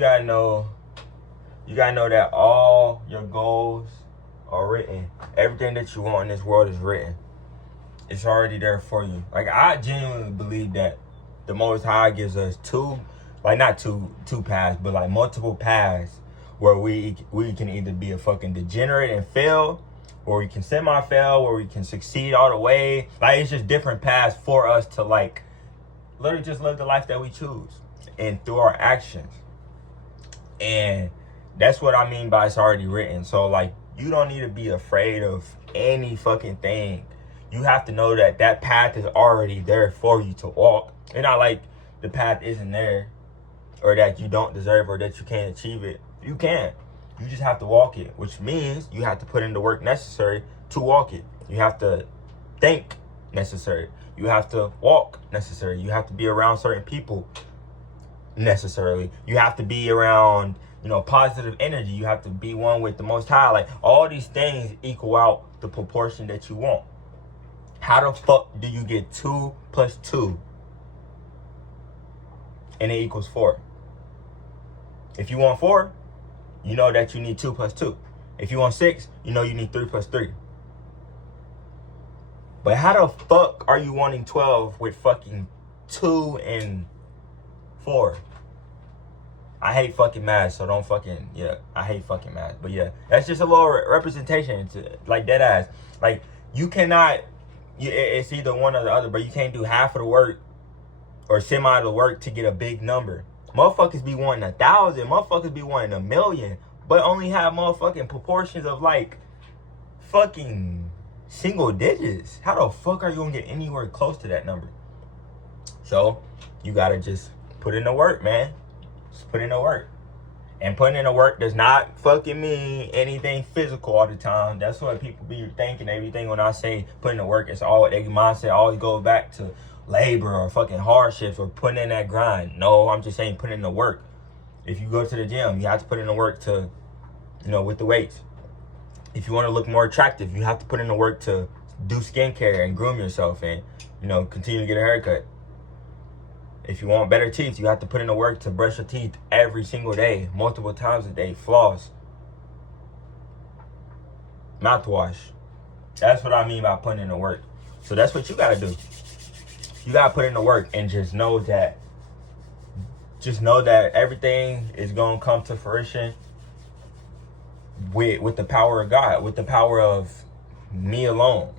you gotta know that all your goals are written. Everything that you want in this world is written. It's already there for you. Like, I genuinely believe that the Most High gives us not two paths, but like multiple paths where we can either be a fucking degenerate and fail, or we can semi-fail, or we can succeed all the way. Like, it's just different paths for us to, like, literally just live the life that we choose and through our actions. And that's what I mean by it's already written. So, like, you don't need to be afraid of any fucking thing. You have to know that that path is already there for you to walk. It's not like the path isn't there, or that you don't deserve, or that you can't achieve it. You can. You just have to walk it, which means you have to put in the work necessary to walk it. You have to think necessary. You have to walk necessary. You have to be around certain people necessarily. You have to be around, positive energy. You have to be one with the Most High. Like, all these things equal out the proportion that you want. How the fuck do you get 2 plus 2 and it equals 4? If you want 4, you know that you need 2 plus 2. If you want 6, you know you need 3 plus 3. But how the fuck are you wanting 12 with fucking 2 and 4? I hate fucking math, so don't fucking, I hate fucking math. But yeah, that's just a little representation, like, dead ass. Like, you cannot, it's either one or the other, but you can't do half of the work or semi of the work to get a big number. Motherfuckers be wanting 1,000, motherfuckers be wanting 1,000,000, but only have motherfucking proportions of, like, fucking single digits. How the fuck are you gonna get anywhere close to that number? So, you gotta just put in the work, man. Just put in the work. And putting in the work does not fucking mean anything physical all the time. That's what people be thinking. Everything when I say put in the work, it's all, their mindset always goes back to labor or fucking hardships or putting in that grind. No, I'm just saying put in the work. If you go to the gym, you have to put in the work to, with the weights. If you want to look more attractive, you have to put in the work to do skincare and groom yourself and, continue to get a haircut. If you want better teeth, you have to put in the work to brush your teeth every single day, multiple times a day, floss, mouthwash. That's what I mean by putting in the work. So that's what you got to do. You got to put in the work and just know that everything is going to come to fruition with the power of God, with the power of me alone.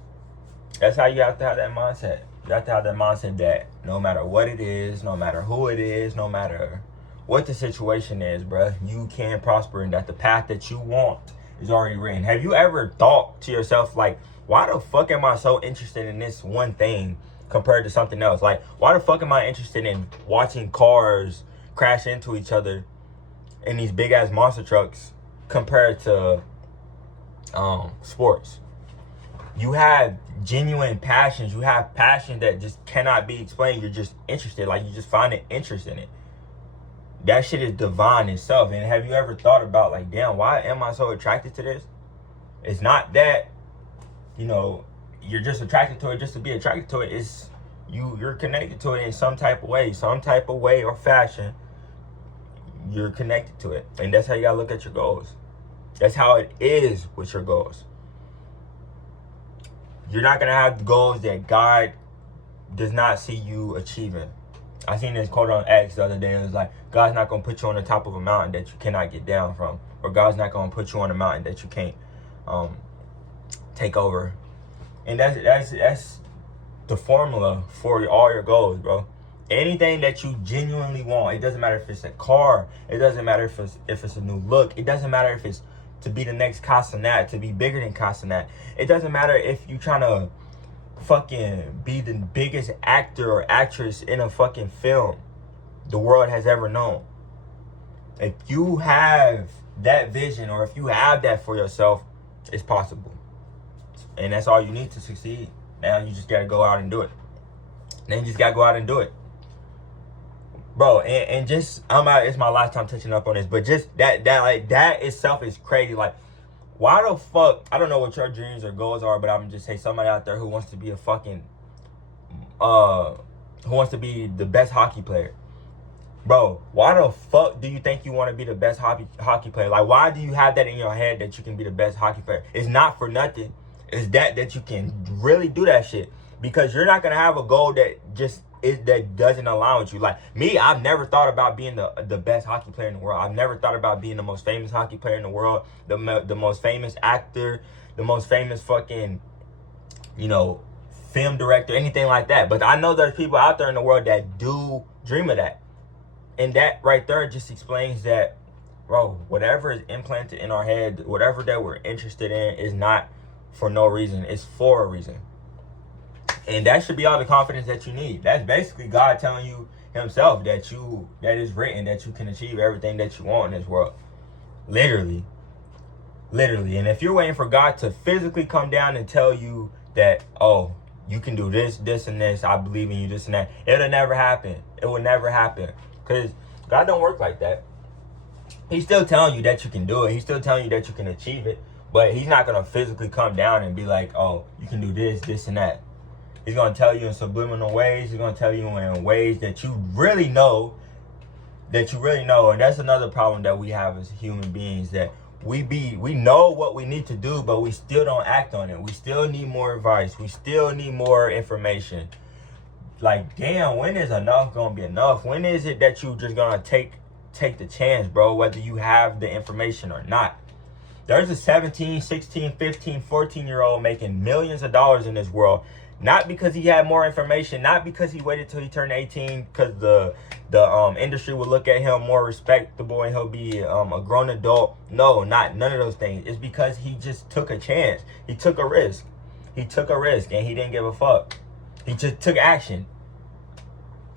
That's how you have to have that mindset. You have to have that mindset that no matter what it is, no matter who it is, no matter what the situation is, bruh, you can prosper, and that the path that you want is already written. Have you ever thought to yourself, like, why the fuck am I so interested in this one thing compared to something else? Like, why the fuck am I interested in watching cars crash into each other in these big ass monster trucks compared to sports? You have genuine passions. You have passion that just cannot be explained. You're just interested. Like, you just find an interest in it. That shit is divine itself. And have you ever thought about, like, damn, why am I so attracted to this? It's not that, you're just attracted to it just to be attracted to it. It's you're connected to it in some type of way or fashion. You're connected to it. And that's how you gotta look at your goals. That's how it is with your goals. You're not going to have goals that God does not see you achieving. I seen this quote on X the other day. It was like, God's not going to put you on the top of a mountain that you cannot get down from. Or God's not going to put you on a mountain that you can't take over. And that's the formula for all your goals, bro. Anything that you genuinely want, it doesn't matter if it's a car. It doesn't matter if it's a new look. It doesn't matter if it's to be the next Casanat, to be bigger than Casanat. It doesn't matter if you're trying to fucking be the biggest actor or actress in a fucking film the world has ever known. If you have that vision, or if you have that for yourself, it's possible. And that's all you need to succeed. Now you just gotta go out and do it. Bro, and just, it's my last time touching up on this, but just that itself is crazy. Like, why the fuck, I don't know what your dreams or goals are, but I'm gonna just say somebody out there who wants to be who wants to be the best hockey player. Bro, why the fuck do you think you want to be the best hockey player? Like, why do you have that in your head that you can be the best hockey player? It's not for nothing. It's that you can really do that shit. Because you're not going to have a goal that doesn't align with you. Like me, I've never thought about being the best hockey player in the world. I've never thought about being the most famous hockey player in the world, the most famous actor, the most famous fucking, film director, anything like that. But I know there's people out there in the world that do dream of that. And that right there just explains that, bro, whatever is implanted in our head, whatever that we're interested in is not for no reason. It's for a reason. And that should be all the confidence that you need. That's basically God telling you himself that is written that you can achieve everything that you want in this world. Literally. Literally. And if you're waiting for God to physically come down and tell you that, oh, you can do this, this, and this, I believe in you, this and that, it'll never happen. It will never happen. Because God don't work like that. He's still telling you that you can do it. He's still telling you that you can achieve it. But he's not going to physically come down and be like, oh, you can do this, this, and that. He's going to tell you in subliminal ways. He's going to tell you in ways that you really know. And that's another problem that we have as human beings, that we know what we need to do, but we still don't act on it. We still need more advice. We still need more information. Like, damn, when is enough gonna be enough? When is it that you just gonna take the chance, bro, whether you have the information or not? There's a 17, 16, 15, 14-year-old making millions of dollars in this world. Not because he had more information, not because he waited till he turned 18, because the industry will look at him more respectable and he'll be a grown adult. No, none of those things. It's because he just took a chance. He took a risk. He took a risk and he didn't give a fuck. He just took action.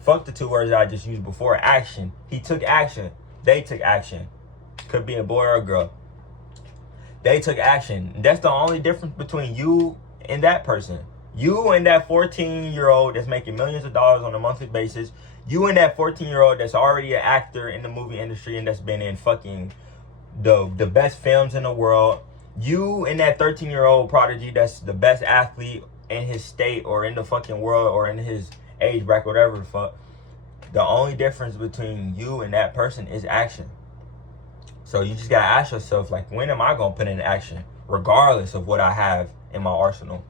Fuck the two words I just used before. Action. He took action. They took action. Could be a boy or a girl. They took action. That's the only difference between you and that person. You and that 14-year-old that's making millions of dollars on a monthly basis. You and that 14-year-old that's already an actor in the movie industry and that's been in fucking the best films in the world. You and that 13-year-old prodigy that's the best athlete in his state or in the fucking world or in his age bracket, whatever the fuck. The only difference between you and that person is action. So you just gotta ask yourself, like, when am I gonna put in action, regardless of what I have in my arsenal?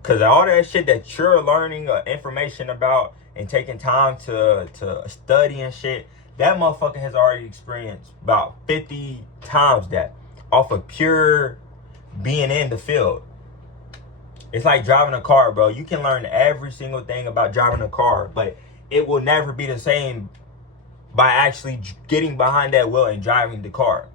Because all that shit that you're learning information about and taking time to study and shit, that motherfucker has already experienced about 50 times that off of pure being in the field. It's like driving a car, bro. You can learn every single thing about driving a car, but it will never be the same by actually getting behind that wheel and driving the car.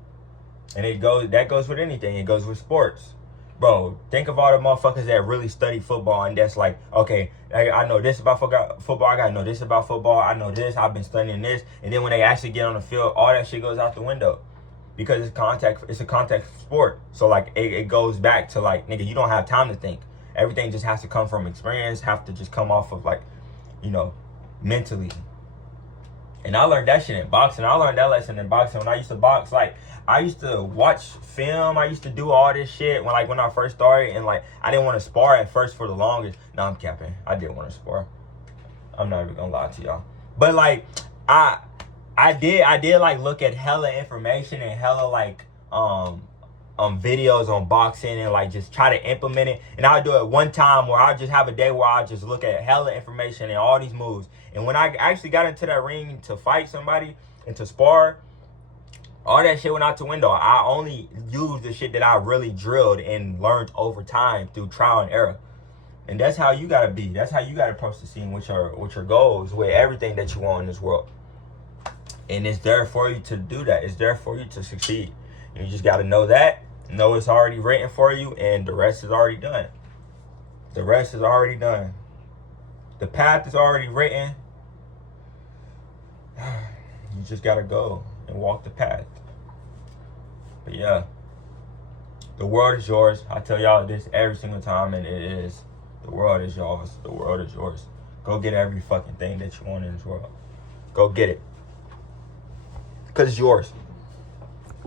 And that goes with anything. It goes with sports. Bro, think of all the motherfuckers that really study football and that's like, okay, I know this about football, I gotta know this about football, I know this, I've been studying this, and then when they actually get on the field, all that shit goes out the window. Because it's a contact sport. So like it goes back to like, nigga, you don't have time to think. Everything just has to come from experience, have to just come off of like, mentally. And I learned that shit in boxing. I learned that lesson in boxing when I used to box. Like, I used to watch film. I used to do all this shit when I first started. And like, I didn't want to spar at first for the longest. No, I'm capping. I didn't want to spar. I'm not even gonna lie to y'all. But like, I did like look at hella information and hella like videos on boxing and like just try to implement it. And I'll do it one time where I'll just have a day where I'll just look at hella information and all these moves. And when I actually got into that ring to fight somebody and to spar, all that shit went out the window. I only used the shit that I really drilled and learned over time through trial and error. And that's how you gotta be. That's how you gotta approach the scene with your goals, with everything that you want in this world. And it's there for you to do that. It's there for you to succeed. And you just gotta know that. Know it's already written for you, and the rest is already done. The rest is already done. The path is already written. You just gotta go and walk the path. But yeah, the world is yours. I tell y'all this every single time, and it is. The world is yours. The world is yours. Go get every fucking thing that you want in this world. Go get it. Because it's yours.